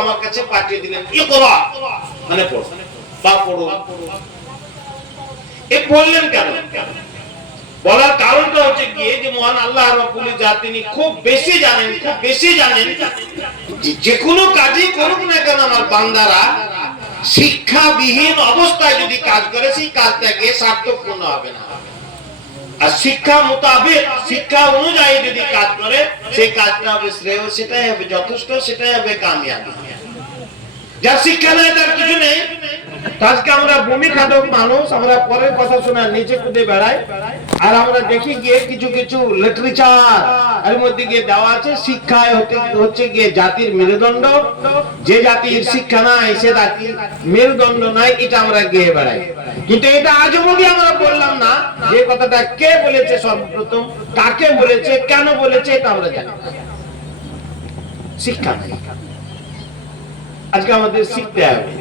আমার কাছে পাঠিয়ে দিলেন, ইকরা মানে পড়ো বা পড়ো। এ বললেন কেন? বলার কারণটা হচ্ছে গিয়ে যে মহান আল্লাহ রাব্বুল ইজ্জত তিনি খুব বেশি জানেন যে কোনো কাজই করুক না কেন আমার বান্দারা শিক্ষাবিহীন অবস্থায় যদি কাজ করে সেই কাজটাকে সার্থকপূর্ণ হবে না। আর শিক্ষা মোতাবেক শিক্ষা অনুযায়ী যদি কাজ করে সেই কাজটা হবে শ্রেয়, সেটাই হবে যথেষ্ট, সেটাই হবে কামিয়াবি। যার শিক্ষা নেই তার কিছু নেই। আজকে আমরা ভূমি খাদক মানুষ, আমরা পরের কথা শোনা নিচে কুদে বেড়াই। আর আমরা দেখি গিয়ে কিছু কিছু লিটারেচার এর মধ্যে গিয়ে দেওয়া আছে শিক্ষায় হচ্ছে গিয়ে জাতির মেরুদণ্ড, যে জাতির শিক্ষা নাই সে জাতির মেরুদণ্ড নাই, এটা আমরা গিয়ে বেড়াই। কিন্তু এটা আজও অবধি আমরা বললাম না যে কথাটা কে বলেছে, সর্বপ্রথম কাকে বলেছে, কেন বলেছে, এটা আমরা জানি না। শিক্ষা নাই, আজকে আমাদের শিখতে হবে।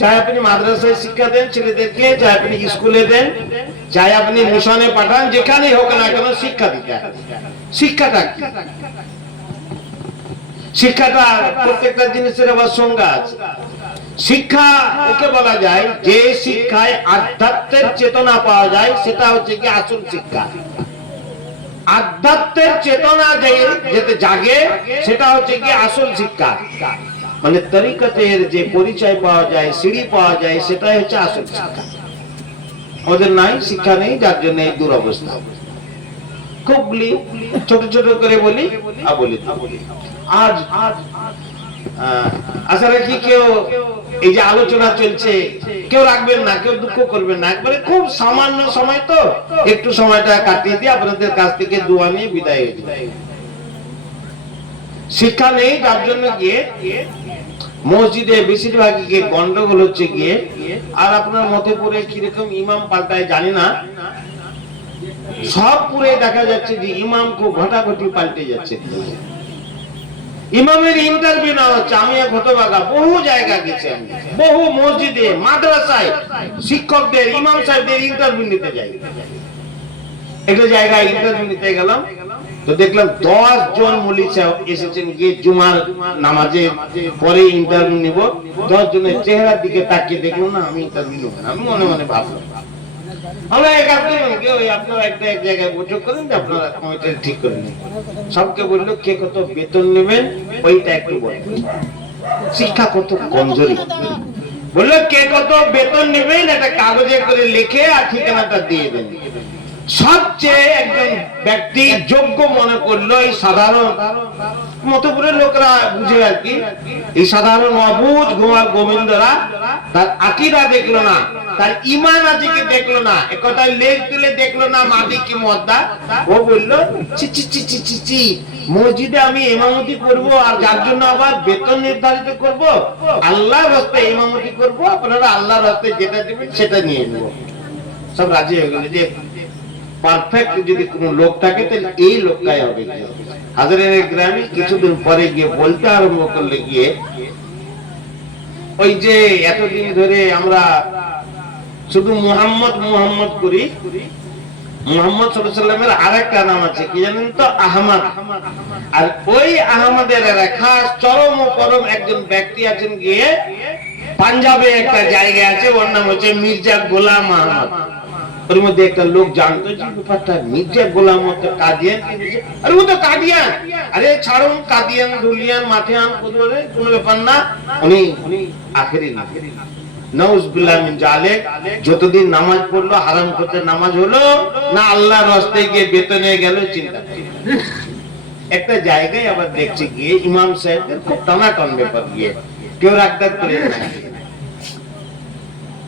চাहे अपनी মাদ্রাসায় শিক্ষা দেন ছেলেদেরকে, চাहे अपनी স্কুলে দেন, চাहे अपनी মিশনে পাঠান, যেখানেই হোক না কেন শিক্ষা দিতে হবে। শিক্ষাটা কি? শিক্ষাটা প্রত্যেকটা জিনিসের আবার সংজ্ঞা আছে। শিক্ষা ওকে বলা যায় যে শিক্ষায় আধ্যাত্মের চেতনা পাওয়া যায়, সেটা হচ্ছে কি আসল শিক্ষা। আধ্যাত্মের চেতনা যেতে জাগে সেটা হচ্ছে কি আসল শিক্ষা। মানে তরিকতের যে পরিচয় পাওয়া যায়, সিঁড়ি পাওয়া যায়, সেটাই হচ্ছে আসল শিক্ষা। ওদের নাই, শিক্ষা নেই, যার জন্য এই দুরবস্থা। খুব ছোট ছোট করে বলি আজ আশা রাখি কেউ এই যে আলোচনা চলছে কেউ রাখবেন না, কেউ দুঃখ করবেন না। একবারে খুব সামান্য সময়, তো একটু সময়টা কাটিয়ে দিয়ে আপনাদের কাছ থেকে দোয়া নিয়ে বিদায় হয়ে যায়। শিক্ষা নেই, যার জন্য গিয়ে মসজিদে বেশিরভাগই গিয়ে গন্ডগোল হচ্ছে গিয়ে। আর আপনার মতে পড়ে কিরকম ইমাম পাল্টায় জানি না, সব পুরে দেখা যাচ্ছে যে ইমাম খুব ঘটাঘটি পাল্টে যাচ্ছে। ইমামের ইন্টারভিউ না হচ্ছে। আমি এক হতভাগা বহু জায়গা গেছি, আমি বহু মসজিদে মাদ্রাসায় শিক্ষকদের ইমাম সাহেবদের ইন্টারভিউ নিতে যাই। একটা জায়গায় ইন্টারভিউ নিতে গেলাম, তো দেখলাম 10 জন মুলি সাহেব এসেছেন গিয়ে জুমার নামাজে পরে ইন্টারভিউ নিব। 10 জনের চেহারার দিকে তাকিয়ে দেখলো না আমি ইন্টারভিউ নেব না। আমি মনে মনে ভাবলাম আমরা এক জায়গায় বৈঠক করেন, আপনারা কমিটি ঠিক করে নিন। সবকে বললো কে কত বেতন নেবেন ওইটা একটু বলবেন। শিক্ষা কত কমজোরি। বললো কে কত বেতন নেবেন একটা কাগজে করে লিখে আর ঠিকানাটা দিয়ে দেন। সবচেয়ে একজন ব্যক্তি যোগ্য মনে করলো এই সাধারণ মতপুরের লোকরা বুঝে আর কি, এই সাধারণ অবুঝ গোয়ার গোবিন্দরা তার আকীদা দেখলো না, তার ঈমান আছে কি দেখলো না, একটাই লেজ তুলে দেখলো না মাটি কি মদ্দা। ও বললো চি চি চি চি চি চি মসজিদে আমি ইমামতি করব আর যার জন্য আবার বেতন নির্ধারিত করব, আল্লাহর রাস্তায় ইমামতি করব, আপনারা আল্লাহর রাস্তায় যেটা দিবেন সেটা নিয়ে নেব। সব রাজি হয়ে গেল যে পারফেক্ট যদি কোনো লোক থাকে তাহলে এই লোকটাই হবে। হাজারের গ্রামে কিছুদিন পরে গিয়ে বলতে আরম্ভ করলে গিয়ে ওই যে এতদিন ধরে আমরা শুধু মুহাম্মদ মুহাম্মদ করি, মুহাম্মদ সাল্লাল্লাহু আলাইহি ওয়াসাল্লামের আরেকটা নাম আছে কি জানেন তো? আহমদ। আর ওই আহমদের রেখা চরম ও পরম একজন ব্যক্তি আছেন গিয়ে পাঞ্জাবে একটা জায়গা আছে, ওর নাম হচ্ছে মির্জা গোলাম আহমদ। ওর মধ্যে একটা লোক জানতো যে ব্যাপারটা মির্জা গোলাম আহমদ কাদিয়ান, আরে ও তো কাদিয়ান। আরে ছাড়ুন কাদিয়ান দুলিয়ান মাথিয়ান কোনো ব্যাপার না, উনি আখেরি না নাউজুবিল্লাহ মিন জালিক। যতদিন নামাজ পড়লো হারাম করতে নামাজ হলো না আল্লাহর রাস্তায় গিয়ে বেতনে গেল চিন্তা। একটা জায়গায় আবার দেখছি গিয়ে ইমাম সাহেবদের খুব টানাটান ব্যাপার গিয়ে কেউ রাগদাগ করে না,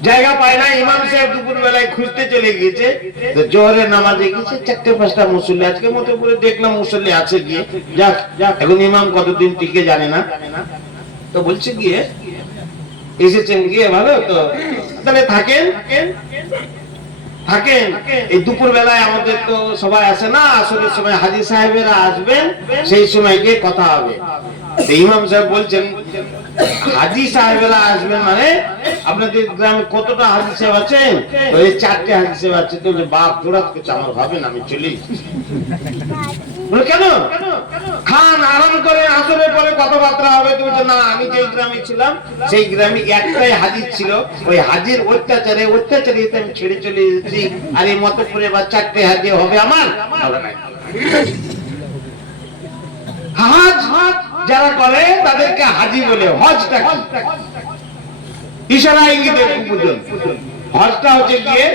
জায়গা পায় না। ইমাম সাহেব দুপুর বেলায় খুঁজতে চলে গিয়েছে, তো জোহরের নামাজে গেছে 4-5টা মুসল্লি। আজকে মতো করে দেখলাম মুসল্লি আছে গিয়ে, যাক যাক এখন ইমাম কতদিন টিকে জানে না। তো বলছে গিয়ে এসেছেন গিয়ে ভালো তো তাহলে থাকেন থাকেন। এই দুপুর বেলায় আমাদের তো সবাই আসে না, আসলে সময় হাজী সাহেবেরা আসবেন, সেই সময় গিয়ে কথা হবে। ইমাম সাহেব বলছেন হাজি সাহেবেরা আসবেন মানে আপনাদের গ্রামে কতটা হাজি সাহেব আছেন? ওই 4টে হাজি সাহেব আছে। তো বাপ জোড়াত করছে, আমার হবে না, আমি চলি। বলে কেন? খান আরাম করে, আসরের পরে কথাবার্তা হবে। তো বলছে না, আমি যেই গ্রামে ছিলাম সেই গ্রামে একটাই হাজি ছিল, ওই হাজির অত্যাচারে আমি ছেড়ে চলে এসেছি। আর এই মত করে বা 4টে হাজি হবে আমার ভালো নাই। হজ যারা করে তাদেরকে হাজি বলে। হজটা কি? ইশারা ইঙ্গিতে বুঝুন। হজটা হচ্ছে গিয়ে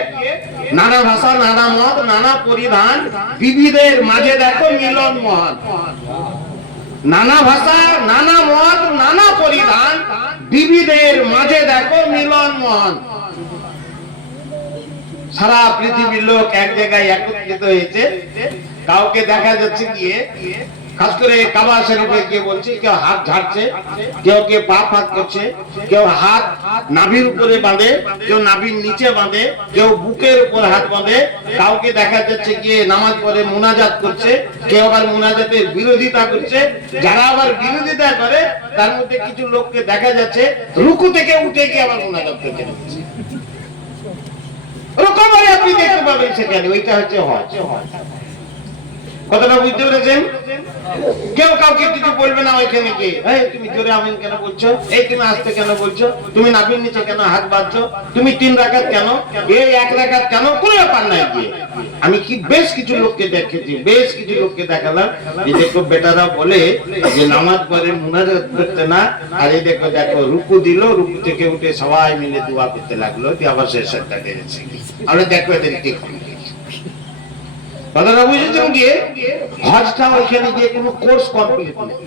নানা ভাষা, নানা মত, নানা পরিধান, বিবিধের মাঝে দেখো মিলন মহান। নানা ভাষা, নানা মত, নানা পরিধান, বিবিধের মাঝে দেখো মিলন মহান। সারা পৃথিবীর লোক এক জায়গায় একত্রিত হয়েছে। কাউকে দেখা যাচ্ছে গিয়ে খাস করে কাবা শরীফে গিয়ে বলছে, কেউ হাত ঝাড়ছে, কেউ পা ফাঁক করছে, কেউ হাত নাভির উপরে বাঁধে, কেউ নাভির নিচে বাঁধে, কেউ বুকের উপর হাত বাঁধে। কাউকে দেখা যাচ্ছে গিয়ে নামাজ পড়ে মুনাজাত করছে, কেউ আবার মুনাজাতের বিরোধিতা করছে। যারা আবার বিরোধিতা করে তার মধ্যে কিছু লোককে দেখা যাচ্ছে রুকু থেকে উঠে গিয়ে আবার মুনাজাত করতে হচ্ছে। ওরকমভাবে আপনি দেখতে পাবেন সেখানে। ওইটা হচ্ছে হজ। কথাটা বুঝতে পেরেছেন? কেউ কাউকে কিছু বলবে না ওইখানে গিয়ে, এই তুমি জোরে আমিন কেন বলছো, এই তুমি আস্তে কেন বলছো, তুমি নাভির নিচে কেন হাত বাঁধছো, তুমি 3 রাকাত কেন, এই 1 রাকাত কেন, কোনো ব্যাপার নাই গিয়ে। আমি কি বেশ কিছু লোককে দেখেছি, বেশ কিছু লোককে দেখালাম যে দেখো বেটারা বলে যে নামাজ পড়ে মুনাজাত করতে না, আর এই দেখো দেখো রুকু দিল, রুকু থেকে উঠে সবাই মিলে দোয়া করতে লাগলো, দিয়ে আবার শেষ একটা গেছে। আমরা দেখো এদের কি কথাটা বুঝেছেন? গিয়ে হজটা ওইখানে গিয়ে কোনো কোর্স কমপ্লিট নেই।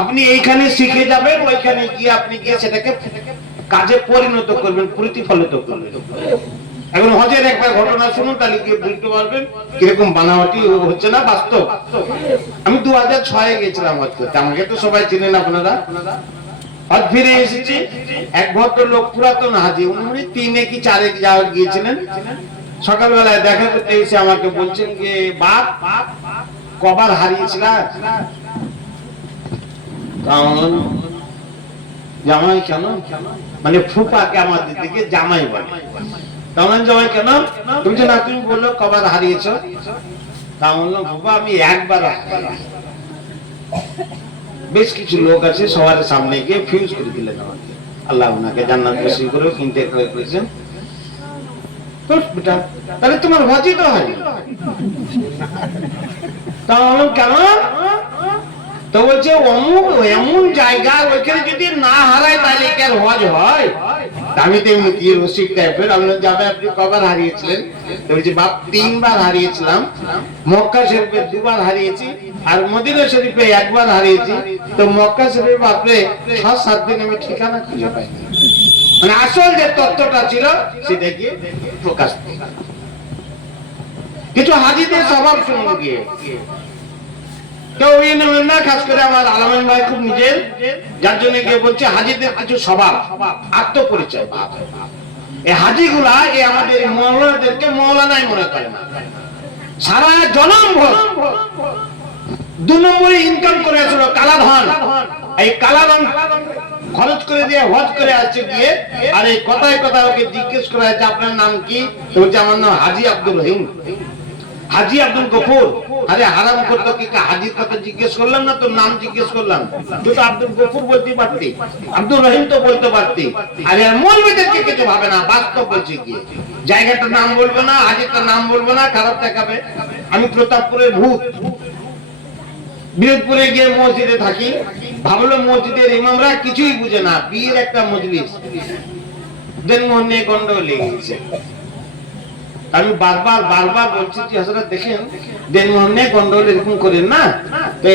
আপনি এইখানে শিখে যাবেন, ওইখানে গিয়ে আপনি গিয়ে সেটাকে কাজে পরিণত করবেন, প্রতিফলিত করবেন। এখন হজের একটা ঘটনা শুনুন, তাহলে গিয়ে বুঝতে পারবেন কিরকম বানাওয়াটি হচ্ছে না বাস্তব। আমি 2006-এ গেছিলাম হজ করতে। আমাকে তো সবাই চিনেন আপনারা। হজ ফিরে এসেছি, এক ভদ্রলোক পুরাতন হাজি, উনি 3 কি 4 যাওয়া গিয়েছিলেন। সকালবেলায় দেখা করতে এসে আমাকে বলছেন যে বাপ কবার হারিয়েছিলাম। জামাই কেন? মানে ফুপাকে আমাদের দিকে জামাই বলে। তখন জামাই কেন? তুমি না, তুমি বললো কবার হারিয়েছ। তা বললাম ফুপা আমি একবার। বেশ কিছু লোক আছে, সবার সামনে গিয়ে ফিউজ করে দিলেন আমাকে। আল্লাহ ওনাকে জান্নাত নসিব করে, কিনতে করেছেন। তাহলে তোমার হজই তো হয়। কেন? তো বলছে অমুক এমন জায়গা, ওইখানে যদি না হারায় তাহলে কি আর হজ হয়? আমি তো এমনি কি রসিক টাইপের। আমি যাবে আপনি কবার হারিয়েছিলেন? তো বলছে বাপ 3 বার হারিয়েছিলাম। মক্কা শরীফে 2 বার হারিয়েছি, আর মদিনা শরীফে 1 বার হারিয়েছি। তো মক্কা শরীফ বাপরে 6-7 দিন আমি ঠিকানা খুঁজে পাইনি। মানে আসল যে তত্ত্বটা ছিল সেটা গিয়ে প্রকাশ পেল। কিছু হাজিদের স্বভাব শুনুন গিয়ে। কেউ না, খাস করে আমার আলামিন ভাই খুব নিজের, যার জন্য গিয়ে বলছে হাজিদের কিছু স্বভাব, আত্মপরিচয়। এই হাজিগুলা এই আমাদের মৌলানাদেরকে মৌলানাই মনে করে না। সারা জনম ভর 2 নম্বরে ইনকাম করে আসলো কালাধন। এই কালাধন খরচ করে দিয়ে হজ করে আসছে গিয়ে, আর এই কথায় কথা ওকে জিজ্ঞেস করা হয়েছে আপনার নাম কি? তো বলছে আমার নাম হাজি আব্দুল রহিম। হাজি আব্দুল গফুর। আরে হারাম করতো কি, হাজির কথা জিজ্ঞেস করলাম না, তোর নাম জিজ্ঞেস করলাম। তুই তো আব্দুল গফুর বলতে পারতি, আব্দুল রহিম তো বলতে পারতি। আরে মৌলবীদেরকে কিছু ভাবে না, বাস্তব বলছি গিয়ে। জায়গাটার নাম বলবো না, হাজিরটার নাম বলবো না, খারাপ দেখাবে। আমি প্রতাপপুরের ভূত, বিরোধপুরে গিয়ে মসজিদে থাকি। ভাবলো মসজিদের ইমামরা কিছুই বুঝে না, বিয়ের একটা মজলিস, দেনমোহন নিয়ে গন্ডগোল লেগে গেছে। আমি বারবার বলছি যে হযরত দেখেন দেনমোহন নিয়ে গন্ডগোল এরকম করেন না, তো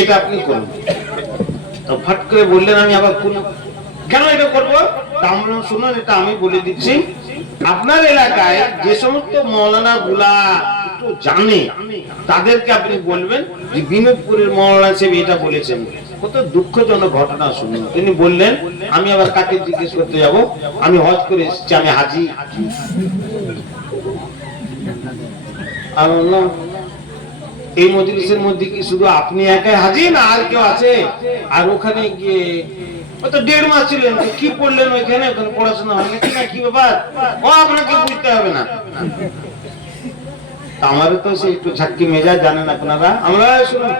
এটা আপনি করুন। তো ফট করে বললেন আমি আবার কেন এটা করবো? তা আমরা শুনুন, এটা আমি বলে দিচ্ছি। আপনার এলাকায় যে সমস্ত মৌলানা গুলা একটু জানে তাদেরকে আপনি বলবেন যে বিনোদপুরের মৌলানা সাহেব এটা বলেছেন। কত দুঃখজনক ঘটনা শুনুন। তিনি বললেন আমি আবার কাকে জিজ্ঞেস করতে যাব? আমি হজ করে এসেছি, আমি হাজি। এই মজলিসের মধ্যে কি শুধু আপনি একাই হাজির না আর কেউ আছে? আর ওখানে গিয়ে তো 1.5 মাস ছিলেন, কি পড়লেন ওইখানে? ওখানে পড়াশোনা হয় নাকি না কি ব্যাপার? ও আপনাকে বুঝতে হবে না। আমারও তো সেই একটু ঝাক্কি মেজাজ জানেন আপনারা। আমরা শুনুন,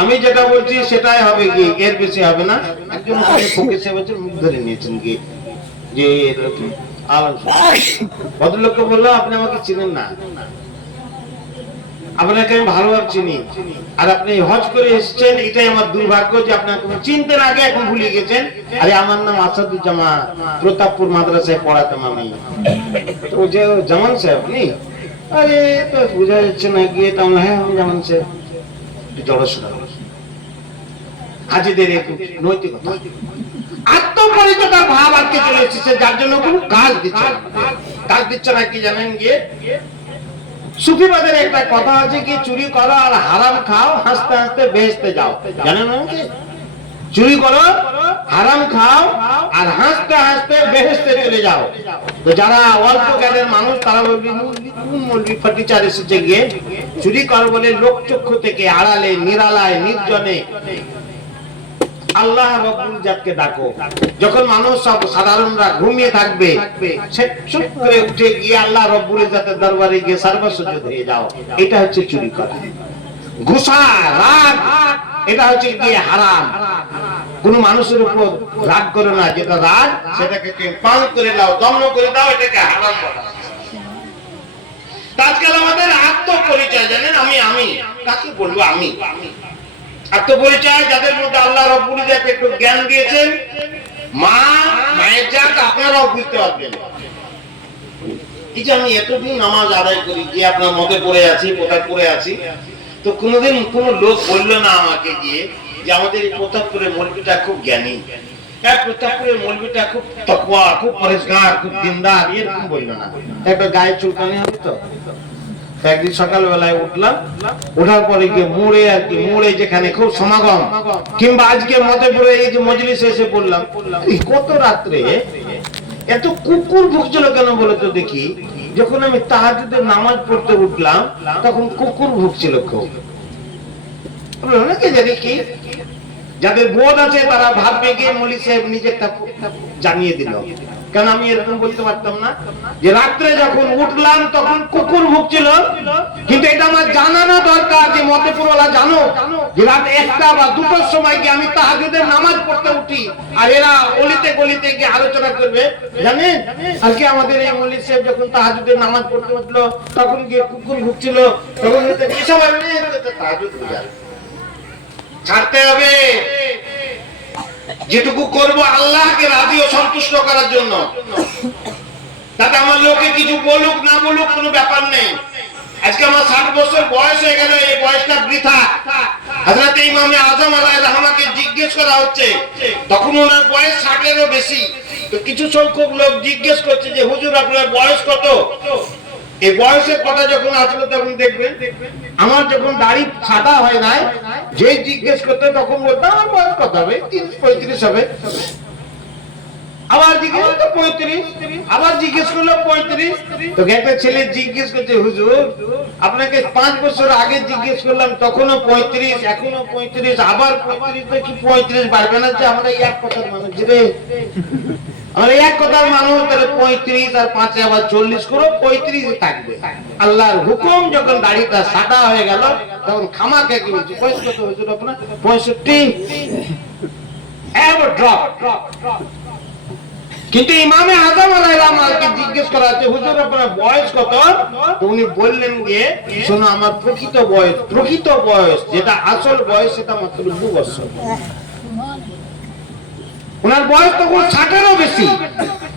আমি যেটা বলছি সেটাই হবে, কি এর বেশি হবে না। একজন ফকির সাহেব মুখ ধরে নিয়েছেন কি যে ভদ্রলোককে বললো আপনি আমাকে চিনেন না, আপনাকে আমি ভালোভাবে চিনি, আর আপনি হজ করে এসেছেন, এটাই আমার দুর্ভাগ্য যে আপনাকে চিনতেন আগে, এখন ভুলে গেছেন। আরে আমার নাম আসাদুজ্জামান, প্রতাপপুর মাদ্রাসায় পড়াতাম আমি। তো যে জামান সাহেব আপনি? আরে তো বোঝা যাচ্ছে না গিয়ে। তাহলে হ্যাঁ আমি জামান সাহেব। জড়সড় হাজিদের নৈতিকতা, আত্মপরিচয়তার ভাব আজকে চলে এসেছে, যার জন্য কোনো কাজ দিচ্ছে না। কি জানেন গিয়ে, সুফিবাদের একটা কথা আছে কি, চুরি করো আর হারাম খাও, হাসতে হাসতে বেহেশতে যাও। জানেন কি? চুরি করো, হারাম খাও, আর হাসতে হাসতে বেহেশতে চলে যাও। তো যারা অল্প জ্ঞানের মানুষ তারা বলবি মৌলবি ফার্টিচার এসেছে গিয়ে চুরি করো বলে লোকচক্ষু থেকে আড়ালে নিরালায় নির্জনে আল্লাহ রাব্বুল জাতকে ডাকো। যখন মানুষ সব সাধারণরা ঘুমিয়ে থাকবে, সে চুপ করে উঠে গিয়ে আল্লাহ রাব্বুল জাতের দরবারে গিয়ে সর্বসুজুদ হয়ে যাও। এটা হচ্ছে চুরি করা। গুসা, রাগ, এটা হচ্ছে গিয়ে হারাম। কোন মানুষের উপর রাগ করো না, যেটা রাগ সেটাকে পান করে দাও, দমন করে দাও, এটাকে হারাম বলা। আজকাল আমাদের আত্মপরিচয় জানেন, আমি কাকে বলবো? আমি আত্মপরিচয় যাদের মধ্যে আল্লাহ রাব্বুল জাত একটু জ্ঞান দিয়েছেন, মা মায়ের জাত আপনারাও বুঝতে পারবেন। এই যে আমি এতদিন নামাজ আদায় করি, যে আপনার মতে পড়ে আছি, কোথায় পড়ে আছি, তো কোনোদিন কোনো লোক বললো না আমাকে গিয়ে যে আমাদের এই প্রতাপপুরের মৌলবীটা খুব জ্ঞানী, প্রতাপপুরের মৌলবীটা খুব তাকওয়া, খুব পরেশগার, খুব দিনদার, এরকম বললো না। একটা গায়ে চুলকানি হবে তো। একদিন সকালবেলায় উঠলাম, ওঠার পরে গিয়ে মোড়ে আর কি, মোড়ে যেখানে খুব সমাগম, কিংবা আজকে মতে পড়ে এই যে মজলিসে এসে পড়লাম, কত রাত্রে এত কুকুর ভুকছিল কেন বলে তো দেখি। যখন আমি তাহাজ্জুদের নামাজ পড়তে উঠলাম তখন কুকুর ভুকছিল খুব। কি যাদের বোধ আছে তারা ভাববে গিয়ে মৌলভী সাহেব নিজেরটা জানিয়ে দিল, কেন আমি এরকম বলতে পারতাম না যে রাত্রে যখন উঠলাম তখন কুকুর ভুকছিল। কিন্তু এটা আমার জানানো দরকার যে মতেপুরওয়ালা জানো যে রাত 1টা বা 2টোর সময় গিয়ে আমি তাহাজ্জুদের নামাজ পড়তে উঠি, আর এরা অলিতে গলিতে গিয়ে আলোচনা করবে। জানেন আজকে আমাদের এই মৌলভী সাহেব যখন তাহাজ্জুদের নামাজ পড়তে উঠলো তখন গিয়ে কুকুর ভুকছিল, তখন সবাই তাহাজ্জুদ ছাড়তে হবে। যেটুকু করব আল্লাহকে রাজি ও সন্তুষ্ট করার জন্য, তাতে আমার লোকে কিছু বলুক না বলুক কোনো ব্যাপার নেই। আজকে আমার 60 বছর বয়স হয়ে গেল, এই বয়সটা বৃথা। হযরত ইমাম আযম আলাইহিস সালামকে জিজ্ঞেস করা হচ্ছে, তখন ওনার বয়স 60-এরও বেশি। তো কিছু সংখ্যক লোক জিজ্ঞেস করছে যে হুজুর আপনার বয়স কত? এই বয়সের কথা যখন আসলো তখন দেখবেন আমার যখন দাড়ি সাদা হয় নাই, যে জিজ্ঞেস করতে তখন বলতো আমার বয়স কত হবে? 30-35 হবে। আবার জিজ্ঞেস করতো 35, আবার জিজ্ঞেস করলো 35। তো একটা ছেলে জিজ্ঞেস করছে হুজুর আপনাকে 5 বছর আগে জিজ্ঞেস করলাম তখনও 35, এখনো 35, আবার 35, তো কি 35 বাড়বে না? যে আমরা এক কথার মানুষ রে, আমরা এক কথার মানুষ, তাহলে 35 আর 5-এ আবার 40 করো, 35 থাকবে। আল্লাহর হুকুম যখন দাড়িটা সাদা হয়ে গেল তখন খামাকে কি বলছে, বয়স কত হুজুর আপনার? 65। এবার ড্রপ। কিন্তু ইমামে আযম আলাইহিস সালামকে জিজ্ঞেস করা হচ্ছে হুজুর আপনার বয়স কত? তো উনি বললেন যে শোনো আমার প্রকৃত বয়স যেটা আসল বয়স সেটা মাত্র 2 বছর। ওনার বয়স তখন 60-এরও বেশি,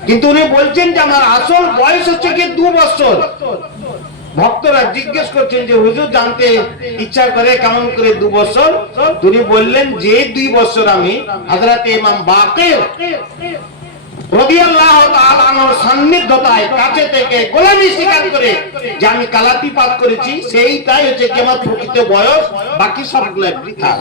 কিন্তু উনি বলছেন যে আমার আসল বয়স হচ্ছে কি 2 বছর। ভক্তরা জিজ্ঞেস করছেন যে হুজুর জানতে ইচ্ছা করে কেমন করে 2 বছর? তিনি বললেন যে 2 বছর আমি হযরত ইমাম বাকির রাদিয়াল্লাহু তাআলা আনহুর সান্নিধ্যতায় কাছে থেকে গোলামি স্বীকার করে যে আমি কালাতি পাঠ করেছি, সেইটাই হচ্ছে কি আমার প্রকৃত বয়স। বাকি সবগুলো বৃথা,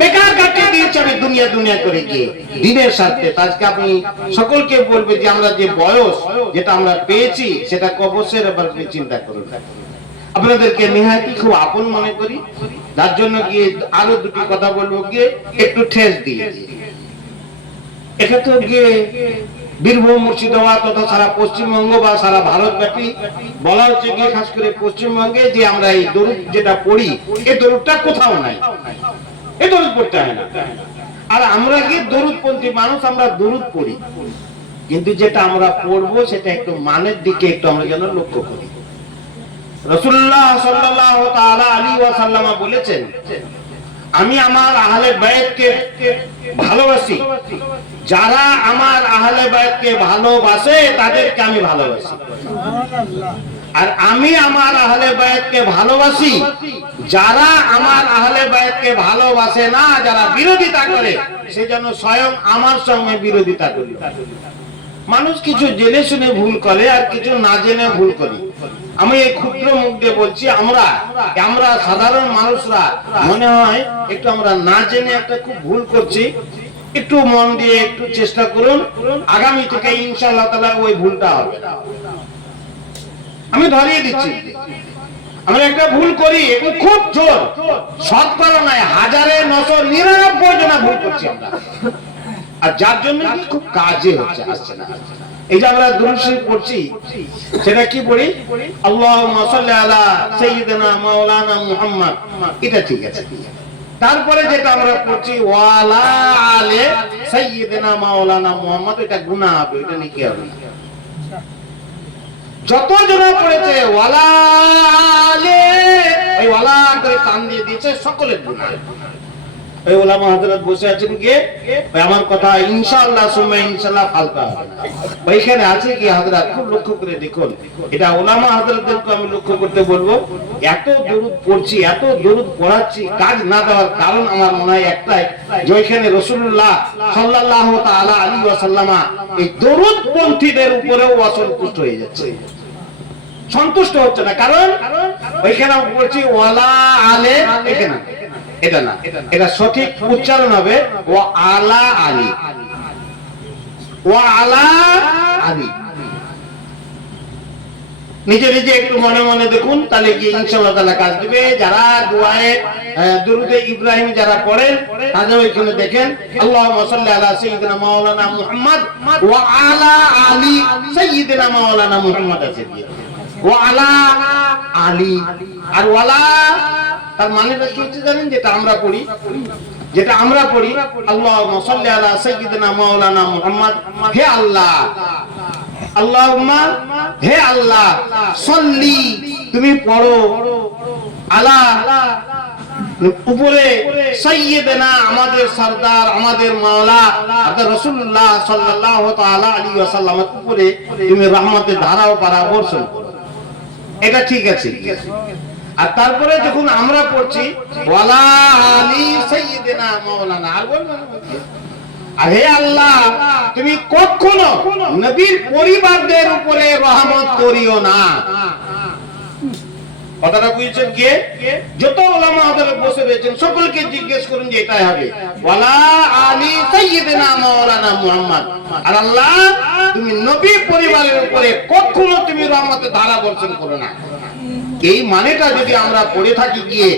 বেকার কাটিয়ে দিয়েছি আমি দুনিয়া করে গিয়ে দিনের সাথে। আজকে আপনি সকলকে বলবে যে আমরা যে বয়স যেটা আমরা পেয়েছি সেটা কবসের ব্যাপারে চিন্তা করুন। আপনাদেরকে নিহায়তি খুব আপন মনে করি, যার জন্য গিয়ে আরো দুটি কথা বলবো গিয়ে একটু ঠেস দিয়ে। এক্ষেত্রে গিয়ে বীরভূম, মুর্শিদাবাদ তথা সারা পশ্চিমবঙ্গ বা সারা ভারত ব্যাপী বলা হচ্ছে গিয়ে খাস করে পশ্চিমবঙ্গে যে আমরা এই দরুদ যেটা পড়ি, এই দরুদটা কোথাও নাই, এই দরুদ পড়তে হয় না। আর আমরা কি দরুদপন্থী মানুষ, আমরা দরুদ পড়ি, কিন্তু যেটা আমরা পড়বো সেটা একটু মানের দিকে একটু আমরা যেন লক্ষ্য করি। রাসূলুল্লাহ সাল্লাল্লাহু তাআলা আলাইহি ওয়াসাল্লাম বলেছেন, আমি আমার আহলে বাইতকে ভালোবাসি, যারা আমার আহলে বাইতকে ভালোবাসে তাদেরকে আমি ভালোবাসি। আর আমি আমার আহলে বাইতকে ভালোবাসি, যারা আমার আহলে বাইতকে ভালোবাসে না, যারা বিরোধিতা করে, সে যেন স্বয়ং আমার সঙ্গে বিরোধিতা করে। মানুষ কিছু জেনে শুনে ভুল করে আর কিছু না জেনে ভুল করি। আমি এই ক্ষুদ্র মুখ দিয়ে বলছি, আমরা সাধারণ মানুষরা মনে হয় একটু আমরা না জেনে একটা খুব ভুল করছি। একটু মন দিয়ে একটু চেষ্টা করুন, আগামী থেকে ইনশাআল্লাহ তাআলা ওই ভুলটা হবে না। আমি ধরিয়ে দিচ্ছি, আমরা একটা ভুল করি, খুব জোর, শতকরা নয়, 1999 জনা ভুল করছি আমরা, আর যার জন্য কি খুব কাজে হচ্ছে, আসছে না। এই যে আমরা দুরূদ শরীফ পড়ছি, সেটা কি পড়ি? আল্লাহুম্মা সাল্লি আলা সাইয়্যিদিনা মাওলানা মুহাম্মদ, এটা ঠিক আছে। তারপরে যেটা আমরা পড়ছি ওয়ালা আলে সাইয়্যিদিনা মাওলানা মুহাম্মদ, এটা গুনাহ হবে, এটা নেকি হবে। যত জন পড়েছে ওয়ালা আলে, এই ওয়ালা করে টান দিয়ে দিয়েছে, সকলের গুনাহ। এই ওলামা হযরত বসে আছেন গিয়ে, আমার কথা ইনশাআল্লাহ সুমা ইনশাআল্লাহ ফালতা হবে না। ওইখানে আছে কি হযরত, খুব লক্ষ্য করে দেখুন, এটা ওলামা হযরতদেরকে আমি লক্ষ্য করতে বলবো। এত দরুদ পড়ছি, এত দরুদ পড়াচ্ছি, কাজ না দেওয়ার কারণ আমার মনে হয় একটাই, যে ওইখানে রাসূলুল্লাহ সাল্লাল্লাহু তাআলা আলাইহি ওয়াসাল্লাম এই দরুদ পন্থীদের উপরেও অসন্তুষ্ট হয়ে যাচ্ছে, সন্তুষ্ট হচ্ছে না। কারণ ওইখানে পড়ছি ওয়ালা আলে, এখানে এটা না, এটা সঠিক উচ্চারণ হবে ও আলা আলী, ও আলা আলী। নিজে নিজে একটু মনে মনে দেখুন, তাহলে গিয়ে ইনশাআল্লাহ তাআলা কাজ দিবে। যারা দুআয়ে দুরুদে ইব্রাহিম যারা পড়েন, তাদের ওইখানে দেখেন আল্লাহুম্মা সাল্লি আলা সাইয়্যিদিনা মাওলানা মুহাম্মদ ওয়া আলা আলী সাইয়্যিদিনা মাওলানা মুহাম্মদ আছে, ওয়া আলা আলী। আর ওয়ালা তার মানেটা কি হচ্ছে জানেন? যেটা আমরা পড়ি, আল্লাহুম্মা সাল্লি আলা সাইয়্যিদিনা মাওলানা মুহাম্মদ, হে আল্লাহ, আল্লাহুম্মা, হে আল্লাহ, সাল্লি, তুমি পড়ো, আলা, উপরে, সাইয়্যিদিনা, আমাদের সরদার, আমাদের মাওলা অর্থাৎ রাসূলুল্লাহ সাল্লাল্লাহু তাআলা আলাইহি ওয়াসাল্লামের উপরে তুমি রহমতের ধারাও পারা বর্ষণ করো। এটা ঠিক আছে। আর তারপরে যখন আমরা পড়ছি ওয়ালা আলী সাইয়্যিদিনা মাওলানা, আর বলবেন হে আল্লাহ, তুমি কখনো নবীর পরিবারদের উপরে রহমত করিও না। কথাটা বুঝছেন? কে যত ওলামা হযরত বসে রয়েছেন সকলকে জিজ্ঞেস করুন যে এটাই হবে, ওয়ালা আলী সাইয়্যিদিনা মাওলানা মুহাম্মদ। আর আল্লাহ, তুমি নবী পরিবারের উপরে কখনো তুমি রহমতের ধারা বর্ষণ করো না। এই মানেটা যদি আমরা পড়ে থাকি, গিয়ে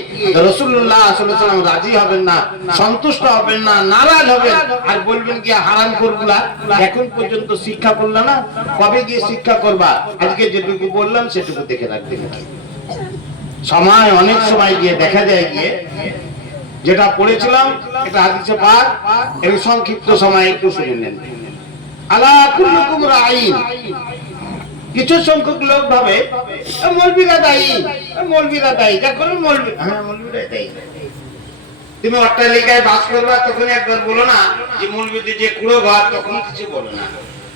রাসূলুল্লাহ সাল্লাল্লাহু আলাইহি ওয়াসাল্লাম রাজি হবেন না, সন্তুষ্ট হবেন না, নারাজ হবেন, আর বলবেন কি হারামখোরগুলা এখন পর্যন্ত শিক্ষা করল না, কবে গিয়ে শিক্ষা করবা? আজকে যেটুকু বললাম সেটুকু দেখে রাখবেন। সময় অনেক সময় গিয়ে দেখা যায়, গিয়ে যেটা পড়েছিলাম এটা হাদিসে পাক, এই সংক্ষিপ্ত সময় একটু শুনে নেন। আলা কুল্লুকুম রাঈন, কিছু সংখ্যক লোক ভাবে মৌলবীরা দায়ী, যা করেন মৌলবী, হ্যাঁ মৌলবীরা দায়ী। তুমি অট্টালিকায় বাস করবা, তখন একবার বলো না যে মৌলবীদের যে কুড়ো ঘর, তখন কিছু বলো না।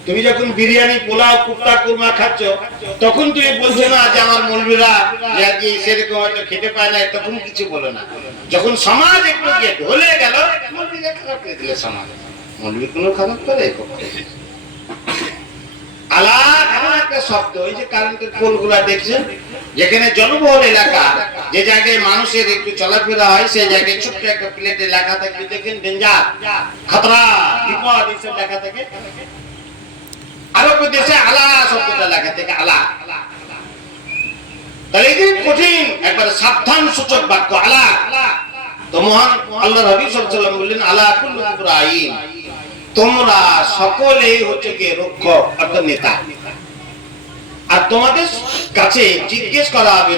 তুমি যখন বিরিয়ানি, পোলাও, কুফতা, কুরমা খাচ্ছ, তখন তুমি বলছো না যে আমার মৌলবীরা সেরকম হয়তো খেতে পায় না, তখন কিছু বলো না। যখন সমাজ একটু গিয়ে ঢলে গেল, মৌলবীরা খারাপ করে দিলে সমাজ, মৌলবী কোনো খারাপ করে? আলা এমন একটা শব্দ, ওই যে কারেন্টের পোলগুলা দেখছেন, যেখানে জনবহুল এলাকা, যে জায়গায় মানুষের একটু চলাফেরা হয়, সেই জায়গায় ছোট্ট একটা প্লেটে লেখা থাকে, দেখেন ডেঞ্জার, খতরা, বিপদ, এইসব লেখা থাকে। আরব দেশে আলা শব্দটা লেখা থাকে, আলা। তাহলে এই কঠিন একবার সাবধান সূচক বাক্য আলা। তো মহান আল্লাহ নবী সাল্লাল্লাহু আলাইহি ওয়াসাল্লাম বললেন আলা কুল্লুকুম রাঈন, তোমরা সকলেই হচ্ছে কি রক্ষক অর্থাৎ নেতা। আর তোমাদের কাছে জিজ্ঞেস করা হবে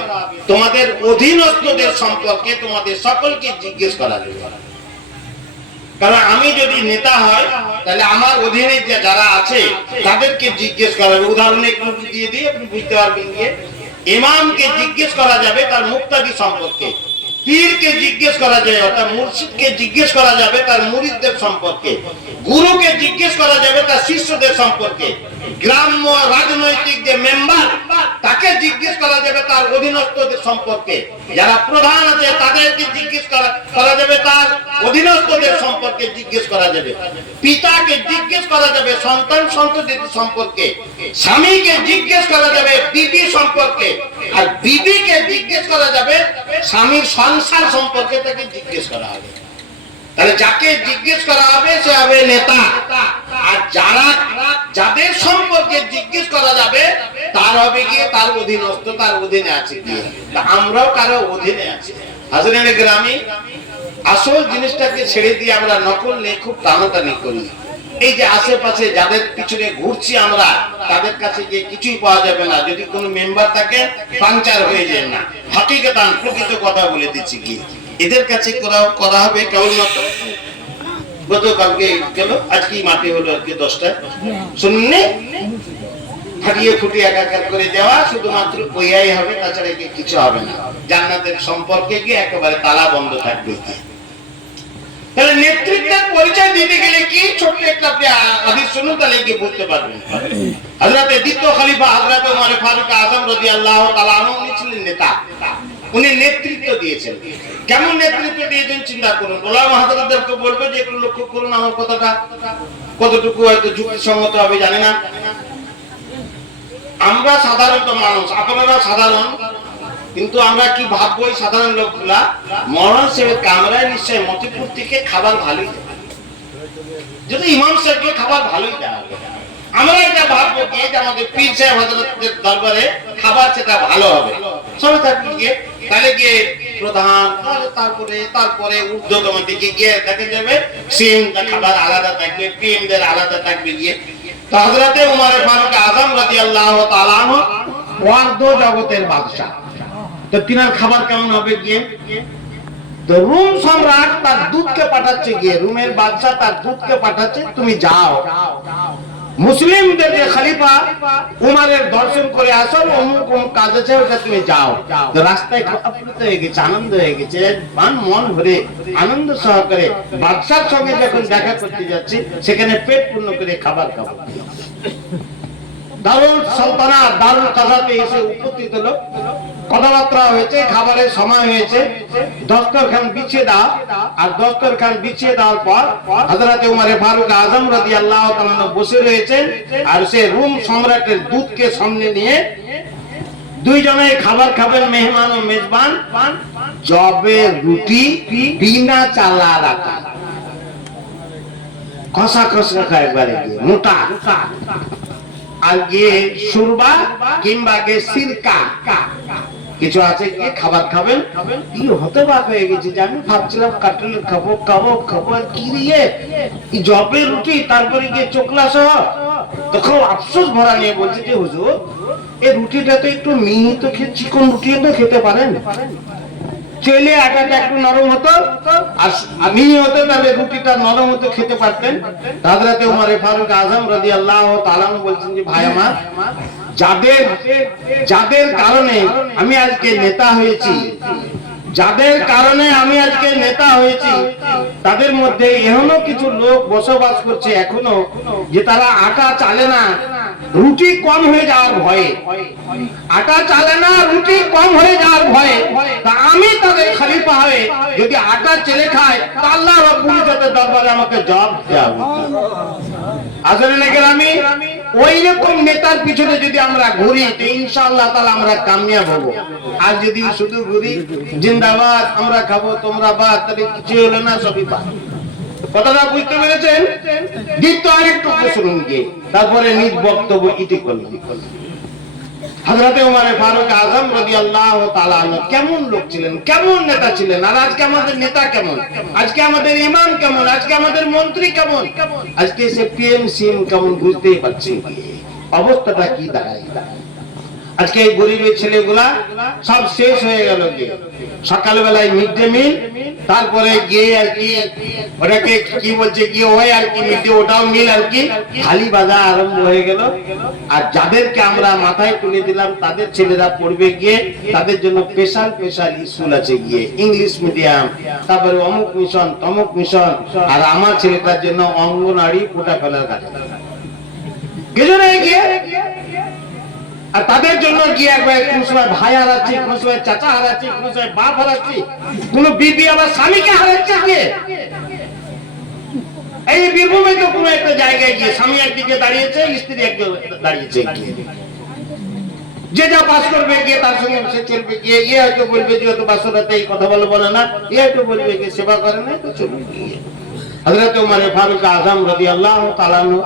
তোমাদের অধীনস্থদের সম্পর্কে, তোমাদের সকলকে জিজ্ঞেস করা হবে। কারণ আমি যদি নেতা হয় তাহলে আমার অধীনে যারা আছে তাদেরকে জিজ্ঞেস করা হবে। উদাহরণ একটু দিয়ে দিয়ে আপনি বুঝতে পারবেন। গিয়ে ইমামকে জিজ্ঞেস করা যাবে তার মুক্তাদি সম্পর্কে, পীরকে জিজ্ঞেস করা যাবে অর্থাৎ মুর্শিদকে জিজ্ঞেস করা যাবে তার মুরিদদের সম্পর্কে, গুরুকে জিজ্ঞেস করা যাবে তার শিষ্যদের সম্পর্কে, গ্রাম্য রাজনৈতিক যে মেম্বার তাকে জিজ্ঞেস করা যাবে তার অধীনস্থদের সম্পর্কে, যারা প্রধান আছে তাদেরকে জিজ্ঞেস করা যাবে তার অধীনস্থদের সম্পর্কে জিজ্ঞেস করা যাবে, পিতাকে জিজ্ঞেস করা যাবে সন্তান সন্ততিদের সম্পর্কে, স্বামীকে জিজ্ঞেস করা যাবে বিবি সম্পর্কে, আর বিবিকে জিজ্ঞেস করা যাবে স্বামীর সংসার সম্পর্কে তাকে জিজ্ঞেস করা হবে। তাহলে যাকে জিজ্ঞেস করা হবে সে হবে নেতা, আর যাদের সম্পর্কে জিজ্ঞেস করা যাবে তার হবে গিয়ে তার অধীনস্থ, তার অধীনে আছে গিয়ে। আমরাও কারো অধীনে আছি। হাজরানে গ্রামী, আসল জিনিসটাকে ছেড়ে দিয়ে আমরা নকল নিয়ে খুব টানাটানি করি। এই যে আশেপাশে যাদের পিছনে ঘুরছি আমরা, তাদের কাছে গিয়ে কিছুই পাওয়া যাবে না। যদি কোনো মেম্বার থাকে পাংচার হয়ে যায় না। হাকিকতান প্রকৃত কথা বলে দিচ্ছি কি এদের কাছে করা হবে কেবলমাত্র গতকালকে গেল, আজকে মাটি হলো আজকে 10টা, শুনলে ফাটিয়ে ফুটিয়ে একাকার করে দেওয়া, শুধুমাত্র বইয়াই হবে, তাছাড়া কিছু হবে না। জান্নাতের সম্পর্কে গিয়ে একেবারে তালা বন্ধ থাকবে। তাহলে নেতৃত্বের পরিচয় দিতে গেলে কি ছোট্ট একটা আপনি হাদিস শুনুন, তাহলে গিয়ে বুঝতে পারবেন। হযরত দ্বিতীয় খলিফা হযরত ওমর ফারুক আযম রাদিয়াল্লাহু তাআলা আনহু উনি ছিলেন নেতা। উনি নেতৃত্ব দিয়েছেন। কেমন নেতৃত্ব দিয়েছেন চিন্তা করুন। ওলামা হযরতদেরকে বলবো যে একটু লক্ষ্য করুন আমার কথাটা কতটুকু হয়তো যুক্তিসঙ্গত হবে জানি না। আমরা সাধারণত মানুষ, আপনারা সাধারণ, কিন্তু আমরা কি ভাববো সাধারণ লোকগুলা মরণ সাহেবের কামরায় নিশ্চয় মতিপুর থেকে খাবার ভালোই দেবে, যদি ইমাম সাহেবকে খাবার ভালোই দেওয়া হবে। আমরা এটা ভাববো কি যে আমাদের পীর সাহেব হযরতের দরবারে খাবার সেটা ভালো হবে, সবাই থাকবে গিয়ে। তাহলে গিয়ে প্রধান, তারপরে ঊর্ধ্বতম দিকে গিয়ে দেখা যাবে সিম খাবার আলাদা থাকবে, পিএমদের আলাদা থাকবে গিয়ে। তো হযরতে ওমর ফারুক আযম রাদিয়াল্লাহু তাআলা আনহু ওয়ার্দ জগতের বাদশা, তো তিনার খাবার কেমন হবে গিয়ে? তো রুম সম্রাট তার দূতকে পাঠাচ্ছে গিয়ে, রুমের বাদশা তার দূতকে পাঠাচ্ছে, তুমি যাও মুসলিমদের যে খলিফা উমারের দর্শন করে আসো, অমুক অমুক কাজ আছে ওটা তুমি যাও। তো রাস্তায় আপ্লুত হয়ে গেছে, আনন্দ হয়ে গেছে, মন ভরে আনন্দ সহকারে বাদশার সঙ্গে যখন দেখা করতে যাচ্ছি সেখানে পেট পূর্ণ করে খাবার খাবো। দারুল সালতানাত দারুল কাযাতে এসে উপস্থিত হলো, কথাবার্তা হয়েছে, খাবারের সময় হয়েছে, দস্তরখান বিছিয়ে দাও। আর দস্তরখান বিছিয়ে দেওয়ার পর হযরত ওমর ফারুক আযম রাদিয়াল্লাহু তাআলা বসে রয়েছেন, আর সে রুম সম্রাটের দূতকে সামনে নিয়ে দুইজনে খাবার খাবেন, মেহমান ও মেজবান। জবের রুটি বিনা চালা রাখা, কষা কষা খায় একবারে গিয়ে মোটা, আর গিয়ে সুরবা কিংবা গিয়ে সিরকা কিছু আছে গিয়ে খাবার খাবেন। কি হতবাক হয়ে গেছে যে আমি ভাবছিলাম কাটলেট খাবো খাবো খাবো, আর কি দিয়ে জবের রুটি, তারপরে গিয়ে চোকলা সহ। তো খুব আফসোস ভরা নিয়ে বলছে যে হুজুর এই রুটিটা তো একটু মিহি, তো চিকন রুটি তো খেতে পারেন, চলে আটাটা একটু নরম হতো আর মিহি হতো, তাহলে রুটিটা নরম হতো, খেতে পারতেন। হযরত ওমর ফারুক আযম রাদিয়াল্লাহু তাআলা বলছেন যে ভাই আমার, যাদের কারণে আমি আজকে নেতা হয়েছি, যাদের কারণে আমি আজকে নেতা হয়েছি, তাদের মধ্যে এখনো কিছু লোক বসবাস করছে এখনো, যে তারা আটা চালে না, রুটি কম হয়ে যাওয়ার ভয়ে, আটা চালে না, রুটি কম হয়ে যাওয়ার ভয়ে। তা আমি তাদের খলিফা হয়ে যদি আটা চেলে খায়, তা আল্লাহ রাব্বুল ইজ্জতের দরবারে আমাকে জবাব দেওয়া হবে। আসলে আমি ওই রকম নেতার পিছনে যদি আমরা ঘুরি তো ইনশাআল্লাহ তাআলা আমরা কামিয়াব হব। আর যদি শুধু ঘুরি জিন্দাবাদ আমরা খাবো তোমরা বাদ, তাহলে কিছু হলো না, সবই বাদ। কথাটা বুঝতে পেরেছেন? দ্বিতীয় আরেকটু শুনুন গিয়ে, তারপরে নিজ বক্তব্য ইতি করলাম। হযরতে ওমর ফারুক আযম রাদিয়াল্লাহু তাআলা আনহু কেমন লোক ছিলেন, কেমন নেতা ছিলেন। আর আজকে আমাদের নেতা কেমন, আজকে আমাদের ইমাম কেমন, আজকে আমাদের মন্ত্রী কেমন, আজকে সে পিএম সিএম কেমন বুঝতেই পারছি অবস্থাটা কি দাঁড়ায়। আজকে এই গরিবের ছেলেগুলা সব শেষ হয়ে গেল গিয়ে সকালবেলায় মিড ডে মিল, তারপরে গিয়ে আর কি ওটাকে কি বলছে গিয়ে ওই আর কি মিড ডে ওটাও মিল আর কি খালি বাজার আরম্ভ হয়ে গেল। আর যাদেরকে আমরা মাথায় তুলে দিলাম তাদের ছেলেরা পড়বে গিয়ে তাদের জন্য স্পেশাল স্পেশাল স্কুল আছে গিয়ে ইংলিশ মিডিয়াম, তারপরে অমুক মিশন তমুক মিশন। আর আমার ছেলেটার জন্য অঙ্গনারী ফোটা ফেলার কাজ কিছু নেই গিয়ে। আর তাদের জন্য গিয়ে একবার কোন সময় ভাই হারাচ্ছি, কোন সময় চাচা হারাচ্ছি, কোন সময় বাপ হারাচ্ছি, কোন বিবি আবার স্বামীকে হারাচ্ছে গিয়ে। এই বীরভূমে তো কোনো একটা জায়গায় গিয়ে স্বামী একদিকে দাঁড়িয়েছে, স্ত্রী একদিকে দাঁড়িয়েছে গিয়ে। যে যা পাস করবে গিয়ে তার সঙ্গে সে চলবে গিয়ে। ইয়ে হয়তো বলবে যে হয়তো বাসরাতে এই কথা বলে না, ইয়ে হয়তো বলবে যে সেবা করে না, তো চলবে গিয়ে। হযরত ওমর ফারুক আযম রাদিয়াল্লাহু তাআলা আনহু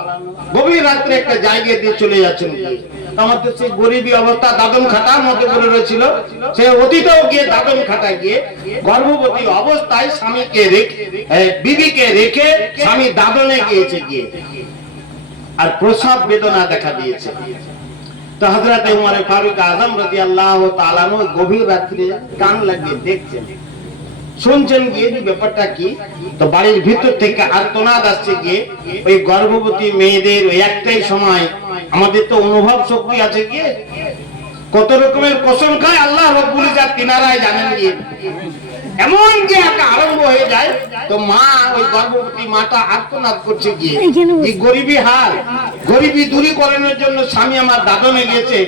গভীর রাত্রে একটা জায়গায় দিয়ে চলে যাচ্ছেন। আমাদের সেই গরিবী অবস্থা দাদন খাটার মধ্যে পড়ে রয়েছিল, সে অতীতেও গিয়ে দাদন খাটা গিয়ে গর্ভবতী অবস্থায় স্বামীকে রেখে বিবিকে রেখে স্বামী দাদনে গিয়েছে গিয়ে। আর প্রসব বেদনা দেখা দিয়েছে। তো হযরত ওমর ফারুক আযম রাদিয়াল্লাহু তাআলা আনহু গভীর রাত্রে কান লাগিয়ে দেখছেন, শুনছেন গিয়ে যে ব্যাপারটা কি। তো বাড়ির ভিতর থেকে আর্তনাদ আসছে গিয়ে। ওই গর্ভবতী মেয়েদের ওই একটাই সময়, আমাদের তো অনুভব শক্তি আছে গিয়ে, কত রকমের কসম খায় আল্লাহ রব্বুল ইজ্জত তিনারাই জানেন গিয়ে। এমন যে একটা আরম্ভ হয়ে যায়, তো মা ওই গর্ভবতী মাটা আর্তনাদ করছে গিয়ে। এই গরিবী হাল, গরিবী দূরীকরণের জন্য স্বামী আমার দাদনে গিয়েছে।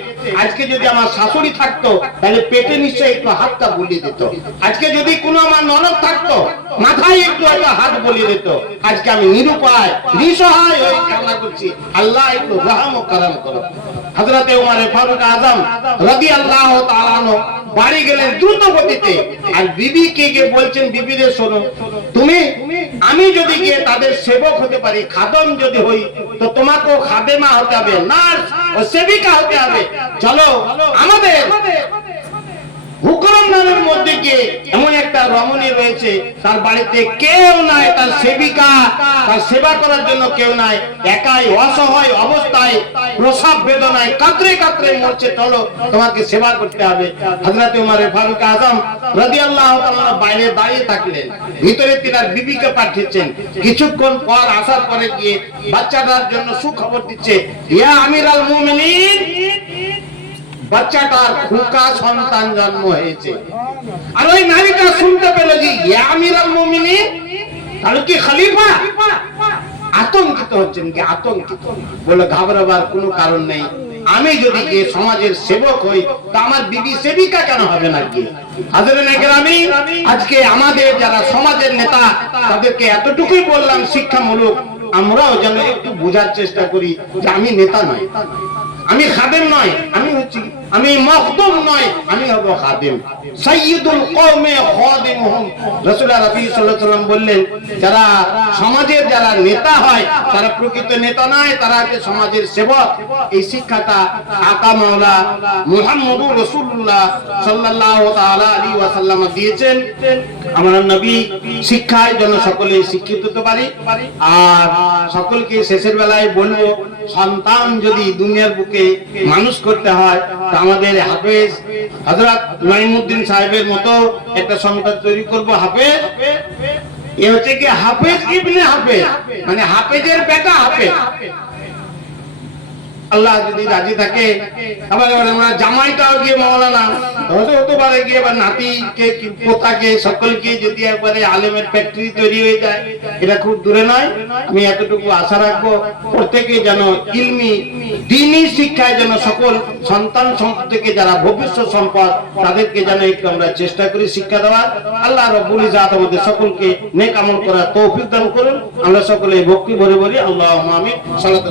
আজকে যদি আমার শাশুড়ি থাকতো তাহলে পেটে নিশ্চয়ই একটু হাতটা বুলিয়ে দিত। আজকে যদি কোনো আমার ননদ থাকতো মাথায় একটু একটা হাত বুলিয়ে দিত। আজকে আমি নিরুপায় নিঃসহায় হয়ে কান্না করছি, আল্লাহ একটু রহম ও করম করো। হযরতে ওমর ফারুক আযম রাদিয়াল্লাহু তাআলা আনহু বাড়ি গেলেন দ্রুত গতিতে। আর বিবিকে গিয়ে বলছেন, বিবিদের শোনো, তুমি আমি যদি গিয়ে তাদের সেবক হতে পারি, খাদম যদি হই, তো তোমাকেও খাদেমা হতে হবে, নার্স ও সেবিকা হতে হবে। চলো আমাদের হুকরম নামের মধ্যে গিয়ে এমন একটা রমণী রয়েছে, তার বাড়িতে কেউ নাই, তার সেবিকা তার সেবা করার জন্য কেউ নাই, একাই অসহায় অবস্থায় প্রসব বেদনায় কাতরে কাতরে মরছে, চলো তোমাকে সেবা করতে হবে। হযরত ওমর ফারুক আযম রাদিয়াল্লাহু তাআলা বাইরে দাঁড়িয়ে থাকলেন, ভিতরে তিনার বিবিকে পাঠিয়েছেন। কিছুক্ষণ পর আসার পরে গিয়ে বাচ্চাটার জন্য সুখবর দিচ্ছে, ইয়া আমিরাল মুমিনিন, বাচ্চাটার খোকা সন্তান জন্ম হয়েছে। আর ওই নারীটা শুনতে পেল যে ইয়া আমিরাল মুমিনিন, তাহলে কি খলিফা? আতঙ্কিত হচ্ছেন কি, আতঙ্কিত। বলে ঘাবড়াবার কোনো কারণ নেই, আমি যদি গিয়ে সমাজের সেবক হই তা আমার বিবি সেবিকা কেন হবে না গিয়ে। হাজরাত কেরামি, আজকে আমাদের যারা সমাজের নেতা তাদেরকে এতটুকুই বললাম শিক্ষামূলক, আমরাও যেন একটু বোঝার চেষ্টা করি যে আমি নেতা নয়, আমি খাদেম নয়, আমি মখদুম নয়, আমি হব খাদেম। সাইয়্যিদুল কওমে খাদিমুহুম। রাসূলুল্লাহ সাল্লাল্লাহু আলাইহি ওয়াসাল্লাম বললেন, যারা সমাজের যারা নেতা হয় তারা প্রকৃত নেতা নয়, তারা হচ্ছে সমাজের সেবক। এই শিক্ষাটা আকা মাওলা মুহাম্মদুর রাসূলুল্লাহ সাল্লাল্লাহু তাআলা আলাইহি ওয়াসাল্লাম দিয়েছেন। আমার নবী শিক্ষায় যেন সকলে শিক্ষিত হতে পারি। আর সকলকে শেষের বেলায় বলবো, সন্তান যদি দুনিয়ার বুকে মানুষ করতে হয় তা আমাদের হাফেজ হযরত নাইমুদ্দিন সাহেবের মতো একটা সন্তান তৈরি করব। হাফেজ এ হচ্ছে কি হাফেজ ইবনে হাফেজ, মানে হাফেজের বেটা হাফেজ। আল্লাহ যদি রাজি থাকে, আবার আমরা জামাইটাও গিয়ে মাওলানা হতে পারে গিয়ে, আবার নাতিকে পোতাকে সকলকে যদি একবারে আলেমের ফ্যাক্টরি তৈরি হয়ে যায়, এটা খুব দূরে নয়। আমি এতটুকু আশা রাখবো প্রত্যেকে যেন ইলমি দ্বীনি শিক্ষায় যেন সকল সন্তান থেকে যারা ভবিষ্যৎ সম্পদ তাদেরকে যেন একটু আমরা চেষ্টা করি শিক্ষা দেওয়ার। আল্লাহ রাব্বুল ইজ্জত আমাদের সকলকে নেক আমল করার তৌফিক দান করুন। আমরা সকলে ভক্তি ভরে বলি আল্লাহুম্মা আমিন। সালাত